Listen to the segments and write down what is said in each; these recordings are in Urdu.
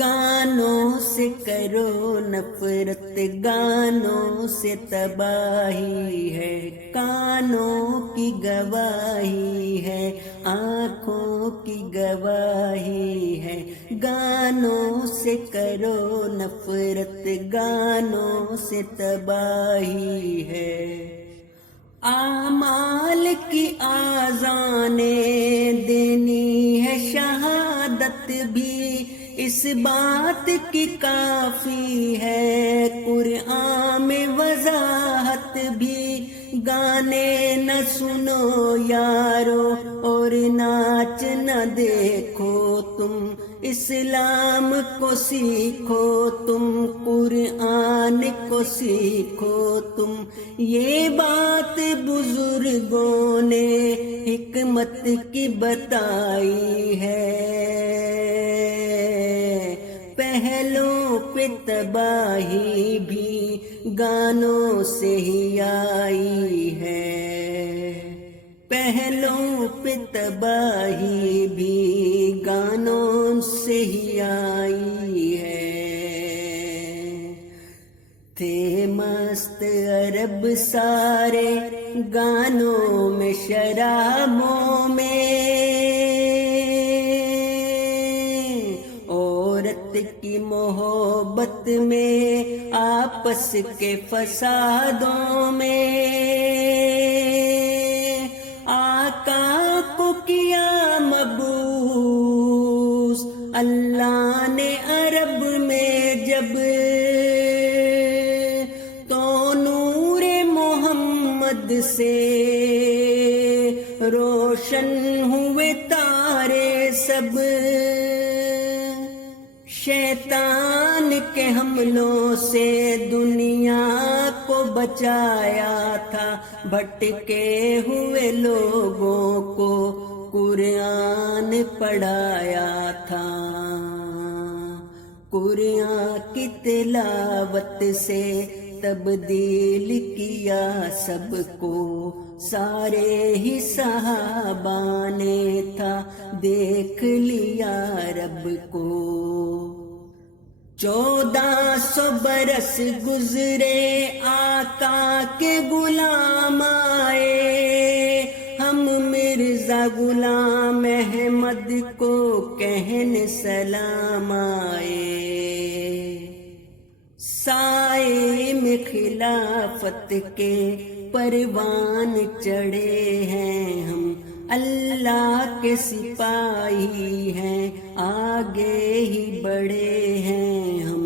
گانوں سے کرو نفرت، گانوں سے تباہی ہے، کانوں کی گواہی ہے، آنکھوں کی گواہی ہے۔ گانوں سے کرو نفرت، گانوں سے تباہی ہے۔ اعمال کی آذانیں دینی ہے، شہادت بھی اس بات کی کافی ہے، قرآن میں وضاحت بھی۔ گانے نہ سنو یارو اور ناچ نہ دیکھو تم، اسلام کو سیکھو تم، قرآن کو سیکھو تم۔ یہ بات بزرگوں نے حکمت کی بتائی ہے، پہلوں پہ تباہی بھی گانوں سے ہی آئی ہے، پہلوں پہ تباہی بھی گانوں سے ہی آئی ہے۔ تھے مست عرب سارے گانوں میں، شرابوں میں، عورت کی محبت میں، آپس کے فسادوں میں۔ آقا کو کیا مبعوث اللہ نے عرب میں جب، تو نور محمد سے روشن ہوئے تارے سب۔ شیطان کے حملوں سے دنیا کو بچایا تھا، بھٹکے ہوئے لوگوں کو قرآن پڑھایا تھا۔ قرآن کی تلاوت سے تبدیل کیا سب کو، سارے ہی صحابہ نے تھا دیکھ لیا رب کو۔ 1400 برس گزرے آقا کے غلام آئے، ہم مرزا غلام احمد کو کہنے سلام آئے۔ سائے میں خلافت کے پروان چڑھے ہیں ہم، اللہ کے سپاہی ہیں، آگے ہی بڑھے ہیں ہم۔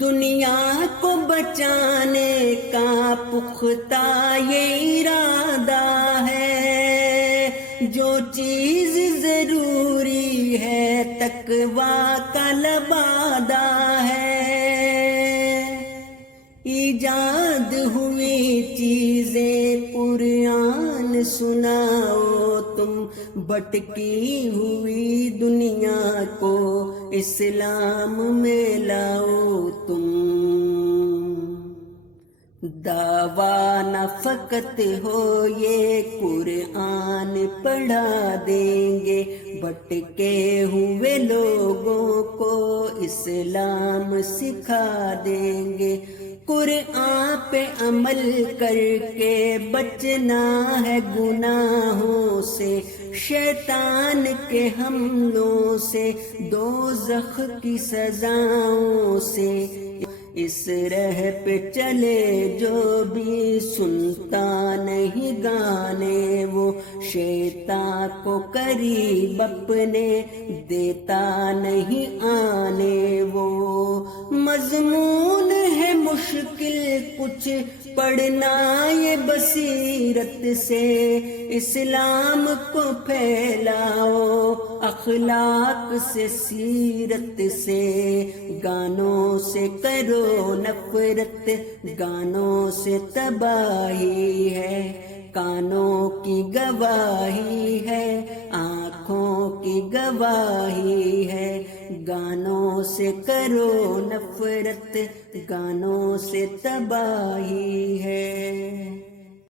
دنیا کو بچانے کا پختہ یہ ارادہ ہے، جو چیز ضروری ہے تقویٰ کا لبادہ ہے۔ ایجاد ہوئی چیزیں قرآن سناؤ تم، بھٹکی ہوئی دنیا کو اسلام میں لاؤ تم۔ دعویٰ نہ فقط ہو یہ قرآن پڑھا دیں گے، بھٹکے ہوئے لوگوں کو اسلام سکھا دیں گے۔ قرآن پہ عمل کر کے بچنا ہے گناہوں سے، شیطان کے حملوں سے، دوزخ کی سزاؤں سے۔ اس راہ پہ چلے جو بھی سنتا نہیں گانے، وہ شیطان کو قریب اپنے دیتا نہیں آنے۔ وہ مضمون ہے مشکل کچھ پڑھنا یہ بصیرت سے، اسلام کو پھیلاؤ اخلاق سے، سیرت سے۔ گانوں سے کرو نفرت، گانوں سے تباہی ہے، کانوں کی گواہی ہے، آنکھوں کی گواہی ہے۔ گانوں سے کرو نفرت، گانوں سے تباہی ہے۔